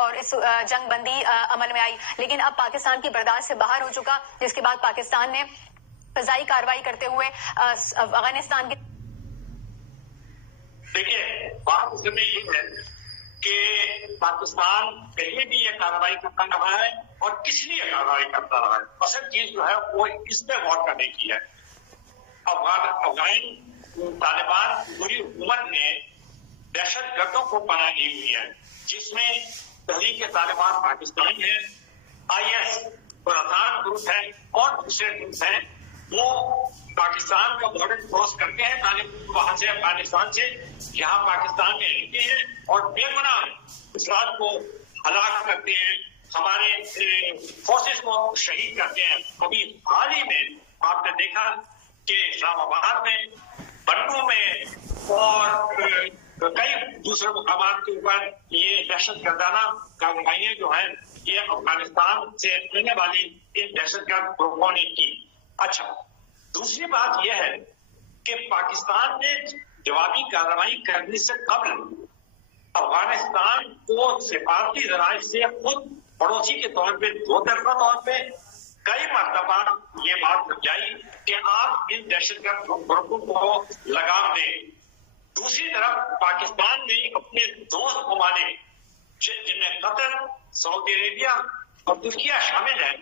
اور اس جنگ بندی عمل میں آئی، لیکن اب پاکستان کی برداشت سے باہر ہو چکا، جس کے بعد پاکستان نے فضائی کارروائی کرتے ہوئے افغانستان کی. دیکھیے بات اس میں یہ ہے کہ پاکستان پہلے بھی یہ کارروائی کرتا رہا ہے اور کس لیے کارروائی کرتا رہا ہے. اصل چیز جو ہے وہ اس پہ غور کرنے کی ہے. افغان طالبان پوری حکومت نے دہشت گردوں کو پناہ دی ہوئی ہے، جس میں تحریک طالبان پاکستان ہے، IS خراسان گروپ ہے اور دوسرے گروپ ہیں. وہ پاکستان کا بارڈر کراس کرتے ہیں وہاں سے افغانستان سے یہاں پاکستان میں رہتے ہیں اور بے گناہ افراد کو ہلاک کرتے ہیں، ہمارے فورسز کو شہید کرتے ہیں. ابھی حال ہی میں آپ نے دیکھا کہ اسلام آباد میں، بنوں میں اور کئی دوسرے مقامات کے اوپر یہ دہشت گردانہ کارروائیاں جو ہیں یہ افغانستان سے آنے والی ان دہشت گرد گروپوں نے کی. اچھا، دوسری بات یہ ہے کہ پاکستان نے جوابی کارروائی کرنے سے قبل افغانستان کو سفارتی ذرائع سے خود پڑوسی کے طور پہ دو طرفہ طور پہ کئی مرتبہ یہ بات سمجھائی کہ آپ ان دہشت گرد گروپوں کو لگام دیں. دوسری طرف پاکستان نے اپنے دوست ممالک جن میں قطر، سعودی عربیہ اور ترکیہ شامل ہیں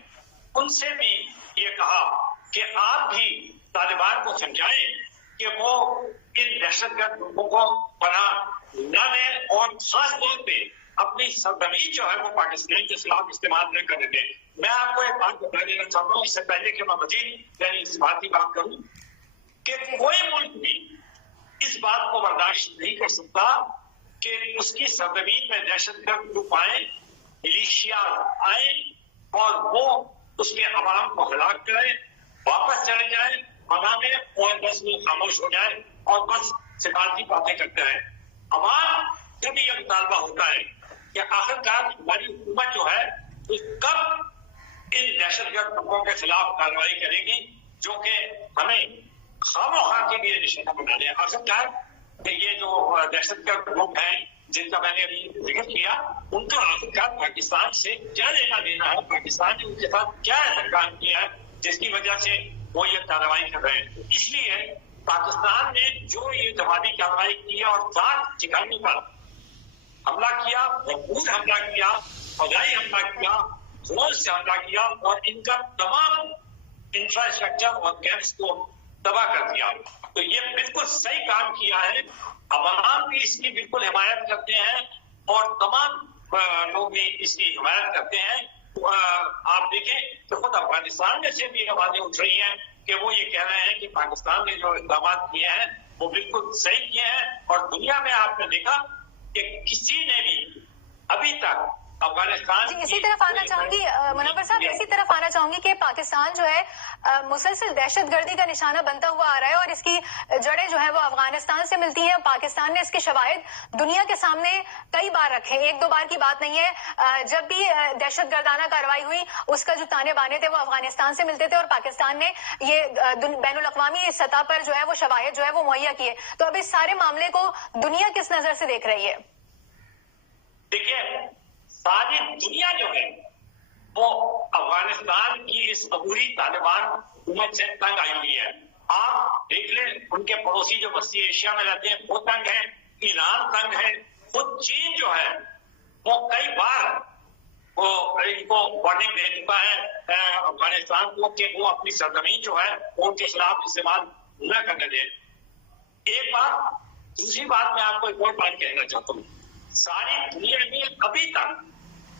ان سے بھی یہ کہا کہ آپ بھی طالبان کو سمجھائیں کہ وہ ان دہشت گرد گروپوں کو پناہ نہ دیں اور خاص طور پہ اپنی سرزمین جو ہے وہ پاکستان کے خلاف استعمال نہ کرنے دیں. میں آپ کو ایک بات بتا دینا چاہتا ہوں اس سے پہلے کہ میں مزید اس بات کی بات کروں کہ کوئی ملک بھی اس بات کو برداشت نہیں کر سکتا کہ اس کی سرزمین میں دہشت گرد گروپ آئیں، ملیشیا آئیں اور وہ اس کے عوام کو ہلاک کریں، واپس چلے جائیں منا میں اور بس وہ خاموش ہو جائے اور بس سفارتی باتیں کرتے ہیں. عوام کا بھی یہ مطالبہ ہوتا ہے کہ آخرکار ہماری حکومت جو ہے وہ کب ان دہشت گرد گروپوں کے خلاف کارروائی کرے گی جو کہ ہمیں خواہ کے لیے نشانہ بنا دیں. آخرکار یہ جو دہشت گرد گروپ ہیں جن کا میں نے ابھی ذکر کیا ان کا آخرکار پاکستان سے کیا لینا دینا ہے، پاکستان نے ان کے ساتھ کیا ایسا کام کیا ہے جس کی وجہ سے وہ یہ کارروائی کر رہے ہیں. اس لیے پاکستان نے جو یہ جوابی کارروائی کی اور 7 ٹھکانوں پر حملہ کیا، بھرپور حملہ کیا، فضائی حملہ کیا، ڈرون سے حملہ کیا اور ان کا تمام انفراسٹرکچر اور کیمپس کو تباہ کر دیا. تو یہ بالکل صحیح کام کیا ہے. عوام بھی اس کی بالکل حمایت کرتے ہیں اور تمام لوگ بھی اس کی حمایت کرتے ہیں. آپ دیکھیں کہ خود افغانستان میں سے بھی آوازیں اٹھ رہی ہیں کہ وہ یہ کہہ رہے ہیں کہ پاکستان نے جو اقدامات کیے ہیں وہ بالکل صحیح کیے ہیں. اور دنیا میں آپ نے دیکھا کہ کسی نے بھی ابھی تک افغانستان اسی طرف آنا چاہوں گی منور صاحب، اسی طرف آنا چاہوں گی کہ پاکستان جو ہے مسلسل دہشت گردی کا نشانہ بنتا ہوا آ رہا ہے اور اس کی جڑیں جو ہے وہ افغانستان سے ملتی ہیں. پاکستان نے اس کے شواہد دنیا کے سامنے کئی بار رکھے، ایک دو بار کی بات نہیں ہے. جب بھی دہشت گردانہ کارروائی ہوئی اس کا جو تانے بانے تھے وہ افغانستان سے ملتے تھے اور پاکستان نے یہ بین الاقوامی سطح پر جو ہے وہ شواہد جو ہے وہ مہیا کیے. تو اب اس سارے معاملے کو دنیا کس نظر سے دیکھ رہی ہے؟ دیکھیے ساری دنیا جو ہے وہ افغانستان کی اس عبوری طالبان حکومت سے تنگ آئی ہوئی ہے. آپ دیکھ لیں ان کے پڑوسی جو وسطی ایشیا میں رہتے ہیں وہ تنگ ہیں، ایران تنگ ہے، خود چین جو ہے وہ کئی بار وہ ان کو وارننگ دے چکا ہے افغانستان کو کہ وہ اپنی سرزمین جو ہے ان کے خلاف استعمال نہ کرنے دیں. ایک بات. دوسری بات میں آپ کو ایک اور بات کہنا چاہتا ہوں. ساری دنیا میں ابھی تک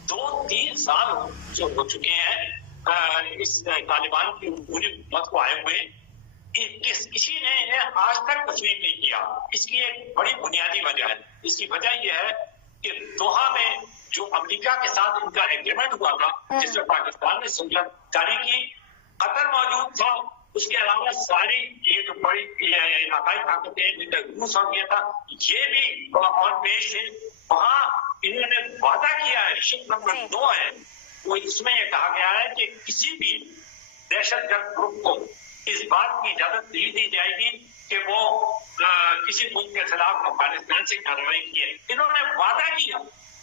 2-3 سال جو ہو چکے ہیں اس طالبان کی پوری حکومت کو آئے ہوئے، کسی نے انہیں آج تک تسلیم نہیں کیا. اس کی ایک بڑی بنیادی وجہ ہے. اس کی وجہ یہ ہے کہ دوحہ میں جو امریکہ کے ساتھ ان کا ایگریمنٹ ہوا تھا جس میں پاکستان نے سہولت جاری کی، قطر موجود تھا، اس کے علاوہ ساری یہ جو بڑی علاقائی طاقتیں جن کا روس اور کیا تھا یہ بھی آن پیش تھے. وہاں انہوں نے وعدہ کیا ہے، شرط نمبر 2 ہے وہ اس میں یہ کہا گیا ہے کہ کسی بھی دہشت گرد گروپ کو اس بات کی اجازت نہیں دی جائے گی کہ وہ کسی ملک کے خلاف افغانستان سے کارروائی کی ہے. انہوں نے وعدہ کیا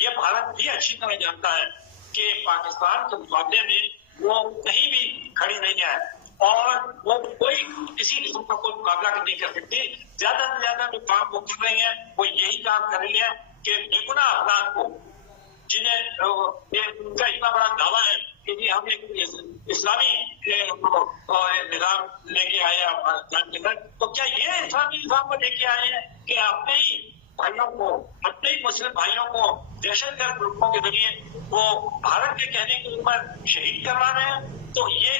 یہ بھارت بھی اچھی طرح جانتا ہے کہ پاکستان کے مقابلے میں وہ کہیں بھی کھڑی نہیں ہے اور وہ کوئی کسی قسم کا کوئی مقابلہ نہیں کر سکتی. زیادہ سے زیادہ جو کام وہ کر رہی ہیں وہ یہی کام کر رہی ہے کہ بے گناہ افراد کو جنہیں ان کا اتنا بڑا دعویٰ ہے کہ جی ہم ایک اسلامی نظام لے کے آئے افغانستان کے اندر, تو کیا یہ اسلامی نظام کو لے کے آئے ہیں کہ اپنے ہی بھائیوں کو, اپنے ہی مسلم بھائیوں کو دہشت گرد گروپوں کے ذریعے وہ بھارت کے کہنے کے اوپر شہید کروا رہے ہیں؟ تو یہ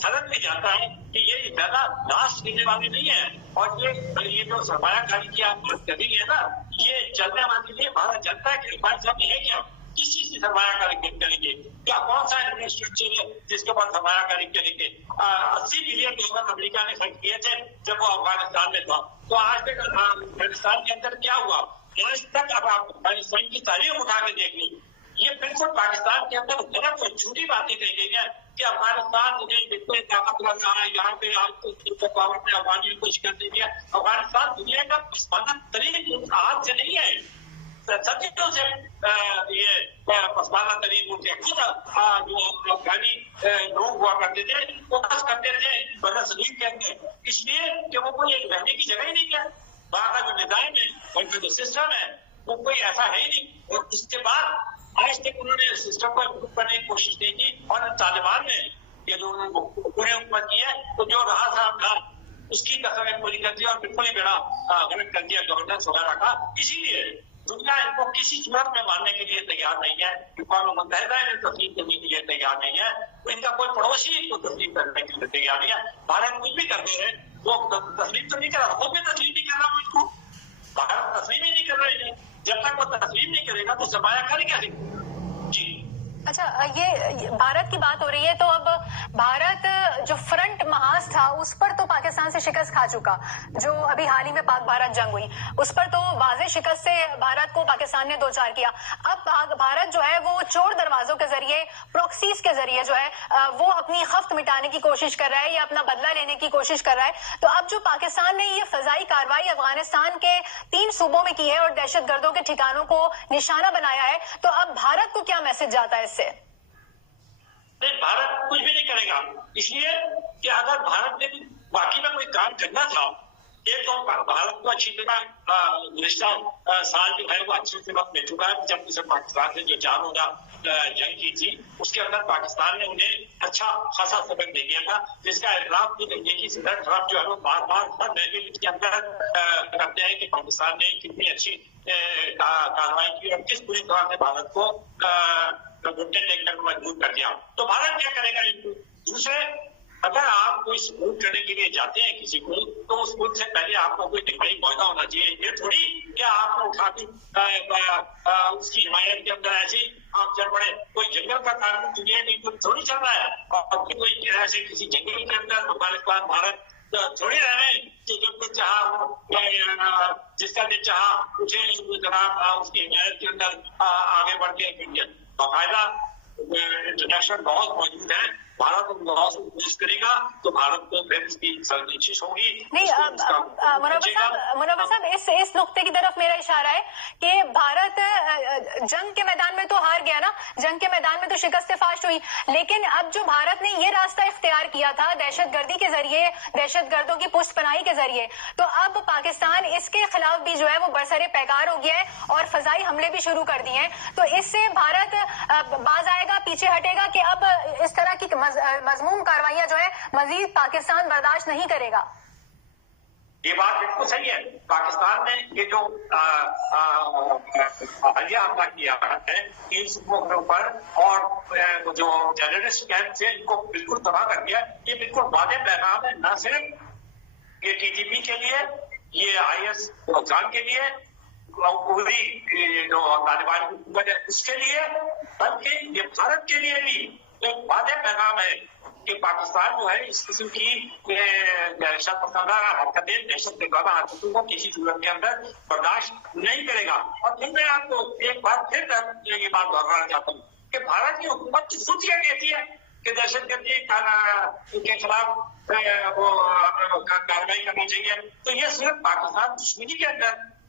فرق بھی جاتا ہے کہ یہ زیادہ لاش لینے والے نہیں ہیں, اور یہ جو سرمایہ کاری کی آپ بات کر رہی ہے نا, یہ چلنے والے لیے بھارت جانتا ہے کہ ہمارے سامنے ہے کیا, کس چیز سے سرمایہ کاری کریں گے, کیا کون سا انفراسٹرکچر ہے جس کے بعد سرمایہ کاری کریں گے. 80 بلین ڈالر امریکہ نے خرچ کیے تھے جب وہ افغانستان میں تھا, تو آج تک افغانستان کے اندر کیا ہوا؟ آج تک اب آپ افغانستان کی تاریخ اٹھا کے دیکھ لیں, یہ بالکل پاکستان کے اندر غلط اور جھوٹی باتیں کہی گئی ہیں کہ افغانستان مجھے بالکل طاقت لگ رہا ہے, یہاں پہ پاور میں افغانی کو شکست دے دیا. افغانستان دنیا کا پسماندہ ترین ہاتھ سے نہیں ہے, صدیوں سے یہ پسماندہ ترین ملک ہے. خود جو افغانی لوگ ہوا کرتے تھے وہ بس کرتے رہے بدسلیم کے اندر, اس لیے کہ وہ کوئی ایک رہنے کی جگہ ہی نہیں ہے. وہاں کا جو نظام ہے, وہاں کا جو سسٹم ہے, وہ کوئی ایسا ہے ہی نہیں. اور اس کے بعد آج تک انہوں نے سسٹم کو امپروو کرنے کی کوشش نہیں کی, اور طالبان نے یہ جو انہوں نے پوری حکومت کی ہے تو جو رہا تھا اس کی کسریں پوری کر دیا اور بالکل ہی بیڑا غلط کر دیا گورننس وغیرہ کا. اسی لیے دنیا ان کو کسی صورت میں ماننے کے لیے تیار نہیں ہے, اقوام متحدہ انہیں تسلیم کرنے کے لیے تیار نہیں ہے, ان کا کوئی پڑوسی ان کو تسلیم کرنے کے لیے تیار نہیں ہے. بھارت کچھ بھی کرتے ہیں وہ تسلیم تو نہیں کر رہا, خود بھی تسلیم نہیں کر رہا, ان کو بھارت تسلیم ہی نہیں کر رہے ہیں. جب تک وہ تسلیم نہیں کرے گا تو سرمایہ کاری کیسے؟ جی اچھا, یہ بھارت کی بات ہو رہی ہے تو اب بھارت جو فرنٹ محاذ تھا اس پر تو پاکستان سے شکست کھا چکا, جو ابھی حال ہی میں پاک بھارت جنگ ہوئی اس پر تو واضح شکست سے بھارت کو پاکستان نے دوچار کیا. اب بھارت جو ہے وہ چور دروازوں کے ذریعے, پروکسیز کے ذریعے جو ہے وہ اپنی خفت مٹانے کی کوشش کر رہا ہے یا اپنا بدلہ لینے کی کوشش کر رہا ہے. تو اب جو پاکستان نے یہ فضائی کارروائی افغانستان کے 3 صوبوں میں کی ہے اور دہشت گردوں کے ٹھکانوں کو نشانہ بنایا ہے, تو اب بھارت کو کیا میسج جاتا ہے اس سے؟ نہیں, بھارت کچھ بھی نہیں کرے گا, اس لیے کہ اگر بھارت نے باقی میں کوئی کام کرنا تھا, ایک تو بھارت کو اچھی طرح گزشتہ سال جو ہے وہ اچھے سے وقت مل چکا ہے. جب اسے پاکستان سے جو 4 روزہ جنگ کی تھی اس کے اندر پاکستان نے انہیں اچھا خاصا سبق دے دیا تھا, جس کا اعتراف بھی دینے کی صدر ٹرمپ جو ہے وہ بار بار ہر محفل کے اندر کرتے ہیں کہ پاکستان نے کتنی اچھی کارروائی کی اور کس پوری طرح سے بھارت کو گھٹنے ٹیکنے کو مجبور کر دیا. تو بھارت کیا کرے گا؟ دوسرے, اگر آپ کوئی سپورٹ کرنے کے لیے جاتے ہیں کسی کو, تو اس ملک سے پہلے آپ کو کوئی دفاعی معاہدہ ہونا چاہیے. یہ تھوڑی کہ آپ کو اٹھا کے اس کی حمایت کے اندر ایسے ہی آپ چل پڑے. کوئی جنگل کا قانون دنیا میں تھوڑی چل رہا ہے, اور کوئی ایسے کسی جنگل کے اندر افغانستان بھارت تھوڑی رہ رہے ہیں کہ جب بھی چاہا جس کا دل چاہا اسے جناب اس کی حمایت کے اندر آگے بڑھ کے باقاعدہ انٹرنیشنل لاز موجود ہیں. بھارت ان لاز کو کوشش کرے گا تو بھارت کو پھر اس کی سرزنشش ہوگی. نہیں, منور صاحب اس نقطے کی طرف میرا اشارہ ہے کہ بھارت جنگ کے میدان میں تو ہار گیا نا, جنگ کے میدان میں تو شکست فاش ہوئی, لیکن اب جو بھارت نے یہ راستہ اختیار کیا تھا دہشت گردی کے ذریعے, دہشت گردوں کی پشت پناہی کے ذریعے, تو اب پاکستان اس کے خلاف بھی جو ہے وہ برسر پیکار ہو گیا ہے اور فضائی حملے بھی شروع کر دیے ہیں. تو اس سے بھارت باز آئے گا, پیچھے ہٹے گا کہ اب اس طرح کی مضمون کاروائیاں جو ہے مزید پاکستان برداشت نہیں کرے گا؟ یہ بات بالکل صحیح ہے. پاکستان نے یہ جو حالیہ حملہ کیا ہے 3 صوبوں کے اوپر اور جو ٹیررسٹ کیمپ تھے ان کو بالکل تباہ کر دیا, یہ بالکل واضح پیغام ہے نہ صرف یہ TTP کے لیے, یہ IS پاکستان کے لیے, پوری جو طالبان کی حکومت ہے اس کے لیے, بلکہ یہ بھارت کے لیے بھی ایک واضح پیغام ہے کہ پاکستان جو ہے اس قسم کی دہشت پسندہ حرکتیں, دہشت گردانہ حرکتوں کو کسی صورت کے اندر برداشت نہیں کرے گا. اور پھر میں آپ کو ایک بار پھر یہ بات دہرانا چاہتا ہوں کہ بھارت کی حکومت کی خود یہ کہتی ہے کہ دہشت گردی کے خلاف وہ کارروائی کرنی چاہیے. تو یہ صرف پاکستان دشمنی کے اندر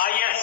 IS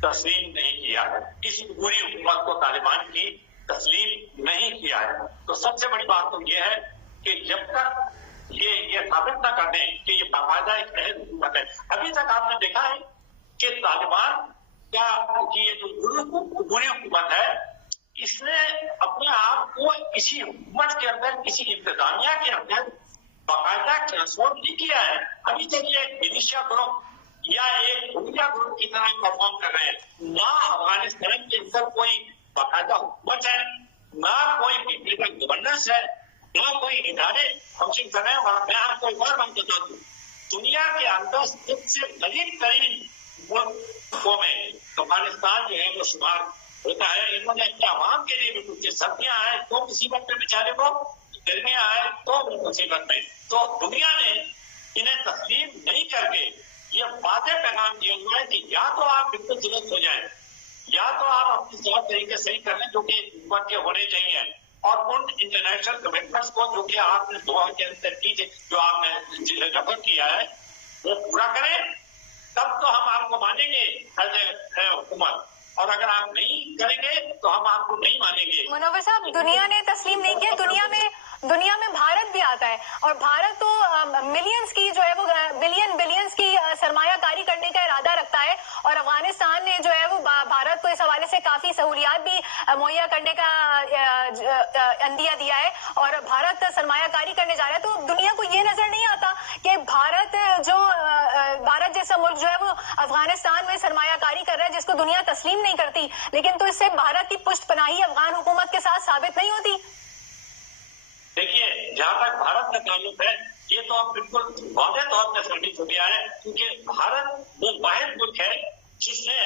تسلیم نہیں کیا ہے، اس بری حکومت کو طالبان کی تسلیم نہیں کیا ہے۔ تو سب سے بڑی بات تو یہ ہے کہ جب تک یہ ثابت نہ کر دیں کہ یہ باقاعدہ ایک اہم حکومت ہے، ابھی تک آپ نے دیکھا ہے کہ طالبان کی یہ جو بری حکومت ہے، اس نے اپنے آپ کو کسی حکومت کے اندر، کسی انتظامیہ کے اندر باقاعدہ ٹرانسفارم نہیں کیا ہے۔ ابھی تک یہ ایک ملیشیا گروپ یا ایک خفیہ گروپ کی طرح پرفارم کر رہے ہیں۔ نہ افغانستان کے اندر کوئی باقاعدہ حکومت ہے، نہ کوئی پولیٹیکل گورننس ہے، نہ کوئی ادارے فنکشن کر رہے ہیں۔ اور میں آپ کو ایک اور بات بتا دوں، دنیا کے اندر سب سے غریب ترین ملکوں میں افغانستان جو ہے وہ شمار ہوتا ہے۔ انہوں نے اپنے عوام کے لیے بھی کچھ، سردیاں آئے تو مصیبت میں بیچارے کو، گرمیاں آئے تو مصیبت میں، تو دنیا نے انہیں تسلیم نہیں کر کے یہ واضح پیغام دیا ہوا ہے کہ یا تو آپ بالکل درست ہو جائیں، یا تو آپ اپنے طور طریقے صحیح کر لیں جو کہ حکومت کے ہونے چاہیے، اور ان انٹرنیشنل کمٹمنٹس کو جو کہ آپ نے دوحہ کے اندر کی، جو آپ نے رفع کیا ہے، وہ پورا کریں، تب تو ہم آپ کو مانیں گے ایز اے حکومت، اور اگر آپ نہیں کریں گے تو ہم آپ کو نہیں مانیں گے۔ منور صاحب، دنیا نے تسلیم نہیں کیا، دنیا میں بھارت بھی آتا ہے، اور بھارت تو ملینز کی جو ہے وہ بلینز کی سرمایہ کاری کرنے کا ارادہ رکھتا ہے، اور افغانستان نے جو ہے وہ بھارت کو اس حوالے سے کافی سہولیات بھی مہیا کرنے کا عندیہ دیا ہے، اور بھارت سرمایہ کاری کرنے جا رہا ہے۔ تو دنیا کو یہ نظر نہیں آتا کہ بھارت جیسا ملک جو ہے وہ افغانستان میں سرمایہ کاری کر رہا ہے، جس کو دنیا تسلیم نہیں کرتی، لیکن تو اس سے بھارت کی پشت پناہی افغان حکومت کے ساتھ ثابت نہیں ہوتی؟ دیکھیے، جہاں تک بھارت کا تعلق ہے، یہ تو اب بالکل واضح طور پر ثابت ہو گیا ہے، کیونکہ بھارت وہ واحد ملک ہے جس نے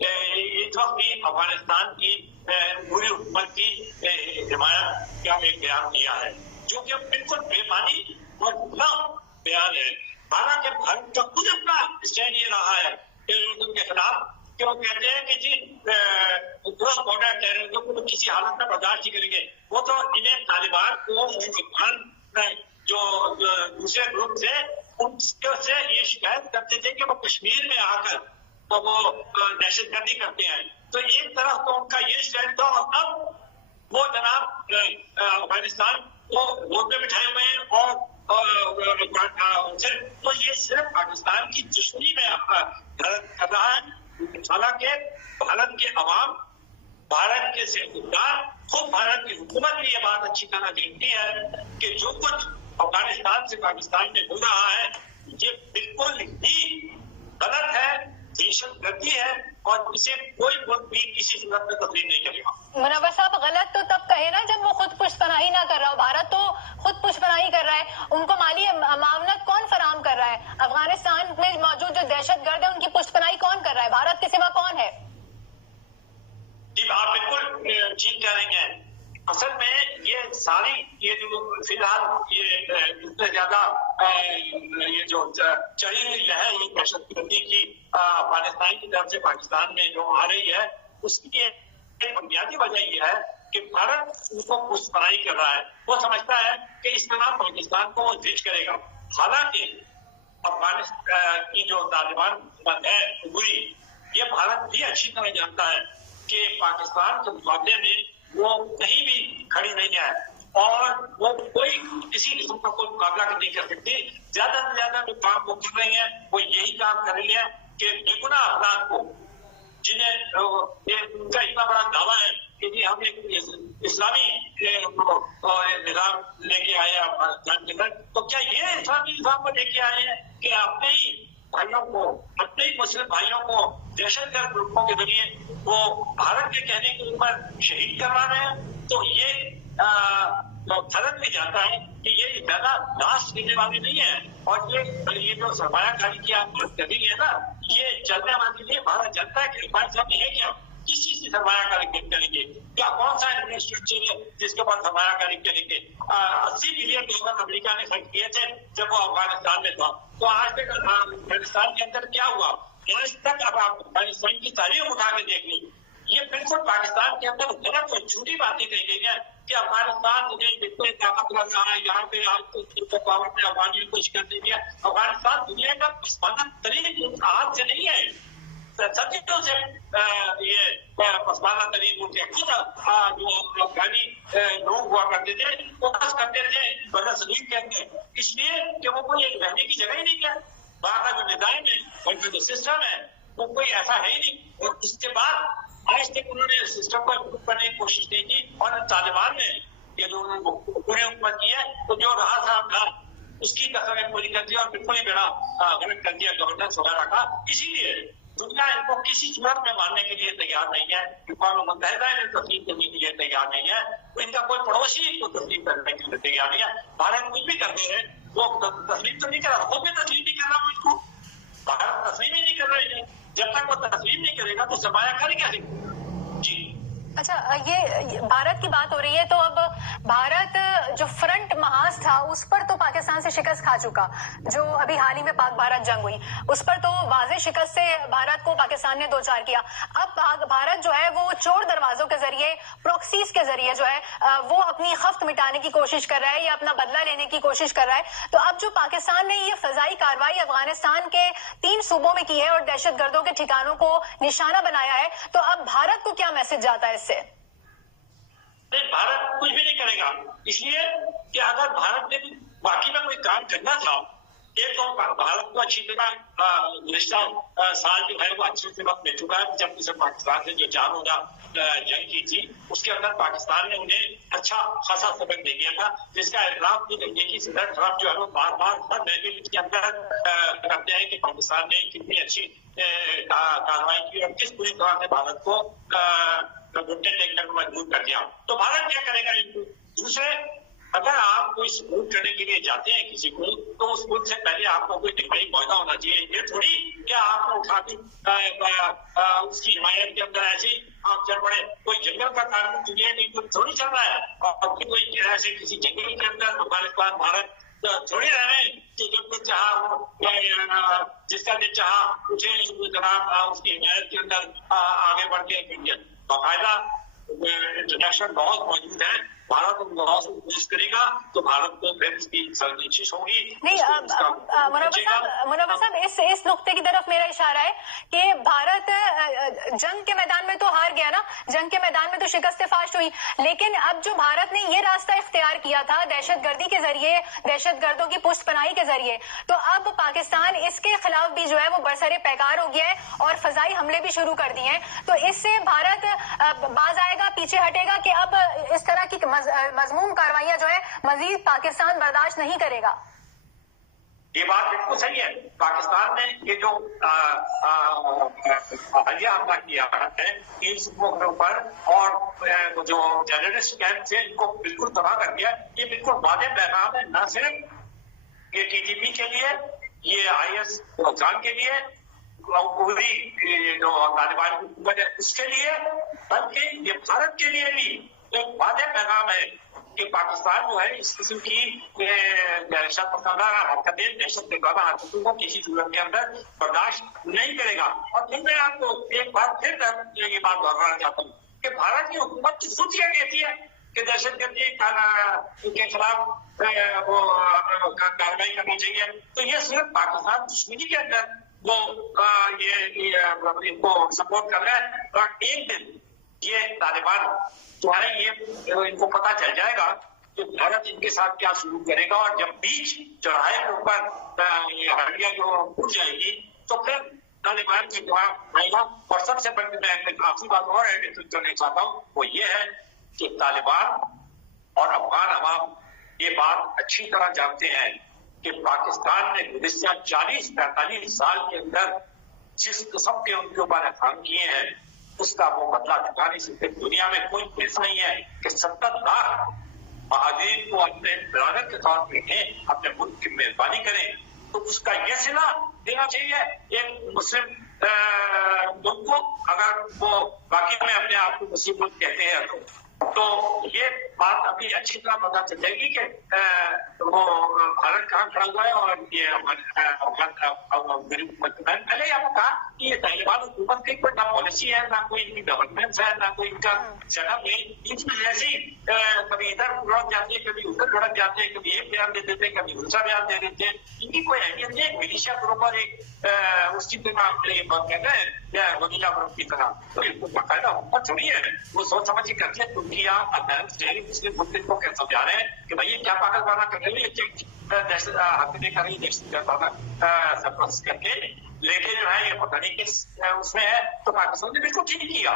اس وقت بھی افغانستان کی پوری حکومت کی حمایت کا ایک بیان دیا ہے، جو کہ بالکل بے معنی اور غلط بیان ہے۔ حالانکہ بھارت کا خود اپنا اسٹینڈ یہ رہا ہے ٹیررزم کے خلاف، کہ وہ کہتے ہیں کہ جی کراس بارڈر ٹیررزم کو کسی حالت میں برداشت نہیں کریں گے۔ وہ تو انہیں طالبان کو افغان جو دوسرے گروپ تھے ان سے یہ شکایت کرتے تھے کہ وہ کشمیر میں آ کر وہ دہشت گردی کرتے ہیں، تو ایک طرف تو ان کا یہ اسٹینڈ تھا، اور اب وہ جناب افغانستان کو گود میں بٹھائے ہوئے ہیں، اور تو یہ صرف پاکستان کی دشمنی میں کر رہا ہے۔ حالانکہ بھارت کے عوام، بھارت کے سیاستدان، خود بھارت کی حکومت بھی یہ بات اچھی طرح جانتی ہے کہ جو کچھ افغانستان سے پاکستان میں ہو رہا ہے یہ بالکل ہی غلط ہے، دہشت گردی ہے، اور اسے کوئی ملک بھی کسی صورت میں تسلیم نہیں کرے گا۔ منور صاحب، غلط تو تب کہے نا جب وہ خود پشت پناہی نہ کر رہا ہو۔ بھارت تو خود پشت پناہی کر رہا ہے، ان کو مالی معاونت کون فراہم کر رہا ہے؟ افغانستان میں موجود جو دہشت گرد ہے ان کی پشت پناہی کون کر رہا ہے؟ بھارت کے سوا کون ہے؟ جی، آپ بالکل ٹھیک کہہ رہی ہیں۔ اصل میں یہ ساری یہ جو فی الحال یہ اس سے زیادہ یہ جو چڑھی ہوئی ہے یہ دہشت گردی کی افغانستان کی طرف سے پاکستان میں جو آ رہی ہے، اس کی ایک بنیادی وجہ یہ ہے کہ بھارت ان کو پشت پناہی کر رہا ہے۔ وہ سمجھتا ہے کہ اس طرح پاکستان کو وہ ڈچ کرے گا، حالانکہ افغانستان کی جو طالبان حکومت ہے پوری، یہ بھارت بھی اچھی طرح جانتا ہے کہ پاکستان کے مقابلے میں وہ کہیں بھی کھڑی نہیں ہے، اور وہ کوئی کسی قسم کا کوئی مقابلہ نہیں کر سکتی۔ زیادہ سے زیادہ جو کام وہ کر رہی ہیں وہ یہی کام کر رہی ہے کہ بے گناہ افراد کو، جنہیں ان کا اتنا بڑا دعویٰ ہے کہ جی ہم ایک اسلامی نظام لے کے آئے افغانستان کے اندر، تو کیا یہ اسلامی نظام کو لے کے آئے ہیں کہ اپنے ہی بھائیوں کو، اپنے ہی مسلم بھائیوں کو دہشت گرد گروپوں کے ذریعے وہ بھارت کے کہنے کے اوپر شہید کروا رہے ہیں؟ تو یہ بھارت بھی جانتا ہے کہ یہ زیادہ لاسٹ لینے والی نہیں ہے، اور یہ جو سرمایہ کاری کی آپ بات کر رہی ہے نا، یہ چلنے والی نہیں ہے۔ بھارت جانتا ہے کہ ہمارے سامنے ہے کیا، کسی سے سرمایہ کاری کریں گے، کیا کون سا انفراسٹرکچر ہے جس کے بعد سرمایہ کاری کریں گے؟ 80 بلین ڈالر امریکہ نے خرچ کیے تھے جب وہ افغانستان میں تھا، تو آج تک افغانستان کے اندر کیا ہوا؟ آج تک اب آپ افغانستان کی تاریخ اٹھا کے دیکھ لیں، یہ بالکل پاکستان کے اندر غلط اور جھوٹی باتیں کہی گئی ہیں کہ افغانستان مجھے بالکل طاقت رکھ رہا ہے، یہاں پہ آج تو پاور میں افغانیوں کو شکست دے دیا. افغانستان دنیا کا پسماندہ ترین ملک آج سے نہیں ہے، صدیوں سے یہ پسماندہ ترین ملک ہے. خود جو افغانی لوگ ہوا کرتے تھے فوکس کرتے تھے بدر صلیب کے اندر، اس لیے کہ وہ کوئی ایک رہنے کی جگہ ہی نہیں ہے. وہاں کا جو نظام ہے، وہاں کا جو سسٹم ہے، وہ کوئی ایسا ہے ہی نہیں. اور اس کے بعد آج تک انہوں نے سسٹم کو امپروو کرنے کی کوشش نہیں کی. اور طالبان نے یہ جو انہوں نے پورے حکومت کی ہے تو جو رہا تھا اس کی تصویر پوری کر دیا اور بالکل ہی بڑا غلط کر دیا گورننس وغیرہ کا. اسی لیے دنیا ان کو کسی صورت میں ماننے کے لیے تیار نہیں ہے. اقوام متحدہ انہیں تسلیم کرنے کے لیے تیار نہیں ہے. ان کا کوئی پڑوسی ان کو تسلیم کرنے کے لیے تیار نہیں ہے. بھارت کچھ بھی کرتے ہیں وہ تسلیم تو نہیں کر رہا، خود بھی تسلیم نہیں کر رہا. ان کو بھارت تسلیم ہی نہیں کر رہے ہیں. جب تک وہ تسلیم نہیں کرے گا تو سرمایہ کاری کیسے؟ جی اچھا، یہ بھارت کی بات ہو رہی ہے تو اب بھارت جو فرنٹ محاذ تھا اس پر تو پاکستان سے شکست کھا چکا. جو ابھی حال ہی میں پاک بھارت جنگ ہوئی اس پر تو واضح شکست سے بھارت کو پاکستان نے دوچار کیا. اب بھارت جو ہے وہ چور دروازوں کے ذریعے، پروکسیز کے ذریعے جو ہے وہ اپنی خفت مٹانے کی کوشش کر رہا ہے یا اپنا بدلہ لینے کی کوشش کر رہا ہے. تو اب جو پاکستان نے یہ فضائی کارروائی افغانستان کے 3 صوبوں میں کی ہے اور دہشت گردوں کے ٹھکانوں کو نشانہ بنایا ہے، تو اب بھارت کو کیا میسج جاتا ہے اس سے؟ نہیں، بھارت کچھ بھی نہیں کرے گا. اس لیے کہ اگر بھارت نے باقی میں کوئی کام کرنا تھا، ایک تو بھارت کو اچھی طرح گزشتہ سال جو ہے وہ اچھے سے وقت مل چکا ہے. جب اسے پاکستان سے جو 4 روزہ جنگ کی تھی اس کے اندر پاکستان نے انہیں اچھا خاصا سبق دے دیا تھا، جس کا اعتراف بھی کرنے کی صدر ٹرمپ جو ہے وہ بار بار ہر محفل کے اندر کرتے ہیں کہ پاکستان نے کتنی اچھی کارروائی کی اور کس پوری طرح سے بھارت کو گھٹنے ٹیکنے کو مجبور کر دیا. تو بھارت کیا کرے گا؟ دوسرے، اگر آپ کوئی سپورٹ کرنے کے لیے جاتے ہیں کسی کو تو اس ملک سے پہلے آپ کو کوئی دفاعی معاہدہ ہونا چاہیے. یہ تھوڑی کیا آپ کو اٹھا کے اس کی حمایت کے اندر ایسے ہی آپ چل پڑے. کوئی جنگل کا قانون دنیا نہیں تو تھوڑی چل رہا ہے اور کوئی ایسے کسی جنگل کے اندر افغانستان بھارت تھوڑی رہ رہے ہیں کہ جب کوئی چاہا جس کا دل چاہا اسے جناب اس کی حمایت کے اندر آگے بڑھ کے باقاعدہ انٹرنیشنل لاز موجود ہیں. بھارت ان لاز کو کوشش کرے گا تو بھارت کو پھر اس کی سرزنشش ہوگی. نہیں منور صاحب، اس نقطے کی طرف میرا اشارہ ہے کہ بھارت جنگ کے میدان میں تو ہار گیا نا، جنگ کے میدان میں تو شکست فاش ہوئی، لیکن اب جو بھارت نے یہ راستہ اختیار کیا تھا دہشت گردی کے ذریعے، دہشت گردوں کی پشت پناہی کے ذریعے، تو اب پاکستان اس کے خلاف بھی جو ہے وہ برسر پیکار ہو گیا ہے اور فضائی حملے بھی شروع کر دیے ہیں. تو اس سے بھارت باز آئے گا، پیچھے ہٹے گا کہ اب اس طرح کی مذموم کارروائیاں جو ہے مزید پاکستان برداشت نہیں کرے گا؟ یہ بات بالکل صحیح ہے. پاکستان نے یہ جو حالیہ حملہ کیا ہے ان صوبوں کے اوپر اور جو ٹیررسٹ کیمپ تھے ان کو بالکل تباہ کر دیا. یہ بالکل واضح پیغام ہے، نہ صرف یہ TTP کے لیے، یہ IS پاکستان کے لیے، پوری جو طالبان کی حکومت ہے اس کے لیے، بلکہ یہ بھارت کے لیے بھی ایک واضح پیغام ہے کہ پاکستان جو ہے اس قسم کی دہشت پسندہ حرکتیں، دہشت گردانہ حرکتوں کو کسی صورت کے اندر برداشت نہیں کرے گا. اور پھر میں آپ کو ایک بار پھر یہ بات دہرانا چاہتا ہوں کہ بھارت کی حکومت کی خود یہ کہتی ہے کہ دہشت گردی کے خلاف وہ کارروائی کرنی چاہیے. تو یہ صرف پاکستان دشمنی کے اندر وہ ان کو سپورٹ کر رہے ہیں. اور ایک دن یہ طالبان جو ہے یہ ان کو پتہ چل جائے گا کہ بھارت ان کے ساتھ کیا سلوک کرے گا. اور جب بیچ چڑھائے کے اوپر یہ ہڈیاں جو اٹھ جائے گی تو پھر طالبان کا جواب آئے گا. اور سب سے بڑی میں کافی بات اور ایڈ کرنا چاہتا ہوں وہ یہ ہے کہ طالبان اور افغان عوام یہ بات اچھی طرح جانتے ہیں کہ پاکستان نے گزشتہ 40-45 سال کے اندر جس قسم کے ان کے اوپر احکام کیے ہیں اس کا وہ بدلہ چکا نہیں سکتے. دنیا میں کوئی کیس نہیں ہے کہ 70 لاکھ مہاجرین کو اپنے برادر کے طور پہ لیں، اپنے ملک کی مہربانی کریں تو اس کا یہ صلہ دینا چاہیے ایک مسلم ملک کو، اگر وہ باقی میں اپنے آپ کو مسلم ملک کہتے ہیں تو. تو یہ بات ابھی اچھی طرح پتا چل جائے گی کہ وہ بھارت کہاں کھڑا ہوا ہے. اور یہ پہلے آپ نے کہا کہ یہ طالبان حکومت کی کوئی نہ پالیسی ہے، نہ کوئی ان کی گورننس ہے، نہ کوئی ان کا سیٹ اپ ہے. ان کی ایسی کبھی ادھر لڑک جاتے ہیں، کبھی ادھر لڑک جاتے ہیں، کبھی ایک بیان دے دیتے ہیں، کبھی دوسرا بیان دے دیتے ہیں. ان کی کوئی اہمیت نہیں. ایک ملیشیا گروپ اور ایک اس کی طرح یہ بات کہتے ہیں یا وکیلا گروپ کی طرح. تو یہ باقاعدہ حکومت تھوڑی ہے. وہ سوچ سمجھ کے کرتے ہیں. ترکیہ مسلم ملک کو کیا سمجھا رہے ہیں کہ بھائی یہ کیا پاگل والا کر رہے ہیں، حق دے کر رہی سرپرست کر کے لیکن جو ہے یہ پتہ نہیں کس اس میں ہے. تو پاکستان نے بالکل ٹھیک کیا.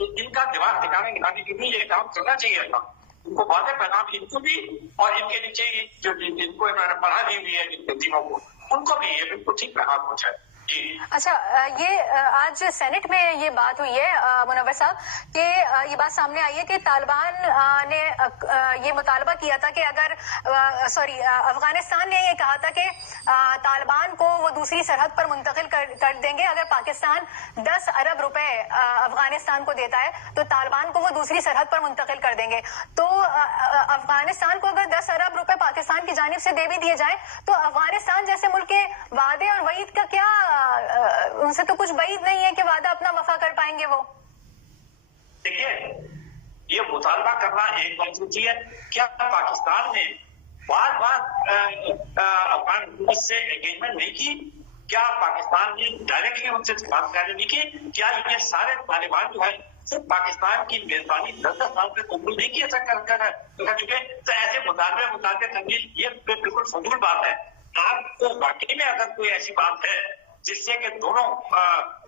ان کا دماغ ٹھکانے لانے کے لیے یہ کام کرنا چاہیے تھا. ان کو واضح پیغام ان کو بھی اور ان کے نیچے جو جن کو انہوں نے پڑھا دی ہوئی ہے جن تنظیموں کو ان کو بھی یہ بالکل ٹھیک پیغام پہنچائے. اچھا، یہ آج سینٹ میں یہ بات ہوئی ہے منور صاحب کہ یہ بات سامنے آئی ہے کہ طالبان نے یہ مطالبہ کیا تھا کہ اگر افغانستان نے یہ کہا تھا کہ طالبان کو وہ دوسری سرحد پر منتقل کر دیں گے اگر پاکستان 10 ارب روپے افغانستان کو دیتا ہے تو طالبان کو وہ دوسری سرحد پر منتقل کر دیں گے. تو افغانستان کو اگر 10 ارب روپے پاکستان کی جانب سے دے بھی دیے جائیں تو افغانستان جیسے ملک کے وعدے اور وعید کا کیا، ان سے تو کچھ بعید نہیں ہے کہ وعدہ اپنا وفا کر پائیں گے وہ. دیکھیے یہ مطالبہ کرنا ایک بات ہوتی ہے. کیا پاکستان نے بار بار افغان حکومت سے انگیجمنٹ نہیں کی؟ کیا پاکستان نے ڈائریکٹلی ان سے بات کرنے نہیں کی؟ کیا یہ سارے طالبان جو ہے صرف پاکستان کی میزبانی 10 سال تک قبول نہیں کیا کر چکے؟ تو ایسے مطالبے کرنے یہ بالکل فضول بات ہے. آپ کو واقعی میں اگر کوئی ایسی بات ہے جس سے کہ دونوں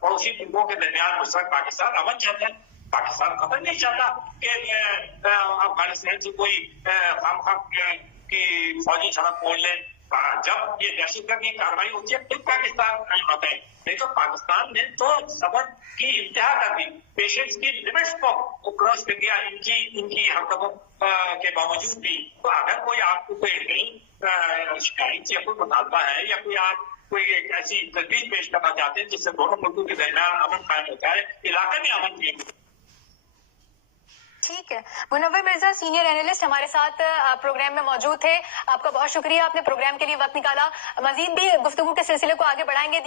پڑوسی ملکوں کے درمیان اس وقت پاکستان امن چاہتا ہے، پاکستان امن نہیں چاہتا کہ افغانستان سے کوئی خام کی فوجی سڑک کھول لے. جب یہ دہشت گرد کی کاروائی ہوتی ہے پھر پاکستان آتا ہے. نہیں تو پاکستان نے تو صبر کی انتہا کر دی، پیشنس کی لمٹس کو کراس کر دیا ان کی حرکتوں کے باوجود بھی. تو اگر کوئی آپ کو کوئی شکایت یا کوئی مطالبہ ہے یا کوئی آپ کوئی ایک ایسی تجویز پیش کرنا چاہتے ہیں جس سے دونوں ملکوں کے درمیان امن قائم ہوتا ہے، علاقے میں امن کی. ٹھیک ہے. منور مرزا سینئر اینالسٹ ہمارے ساتھ پروگرام میں موجود تھے. آپ کا بہت شکریہ، آپ نے پروگرام کے لیے وقت نکالا. مزید بھی گفتگو کے سلسلے کو آگے بڑھائیں گے.